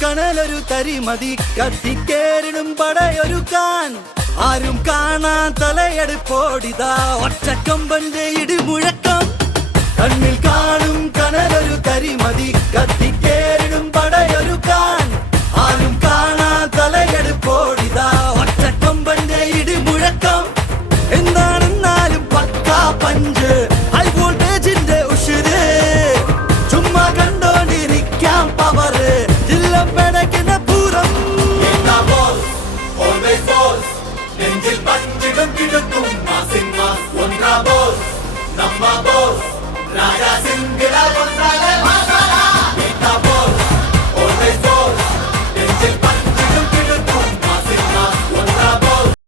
കണലൊരു തരിമതി കത്തിക്കേറിടും പടയൊരുക്കാൻ ആരും കാണാൻ തലയെടുപ്പോടിതാ ഒറ്റക്കൊമ്പന്റെ ഇടിമുഴക്കം കണ്ണിൽ കാണും കണലൊരു തരിമതി കത്തിക്കേറിടും പടയൊരുക്കാൻ ആരും കാണാൻ തലയെടുപ്പോടിതാ ഒറ്റക്കൊമ്പന്റെ ഇടിമുഴക്കം എന്താണെന്നാലും പക്കാ പഞ്ച് ഹൈ വോൾട്ടേജിന്റെ ഉഷിര് ചുമ്മാ കണ്ടോണ്ടിരിക്കാം പവറ് ജില്ലം പെടക്കുന്ന പൂരം നെഞ്ചിൽ പഞ്ചിടും കിടക്കും മാസിംഗ് മാസ് ഒന്നാ ബോസ് നമ്മ ബോസ് രാജാ സിംഗിള ഒന്നാ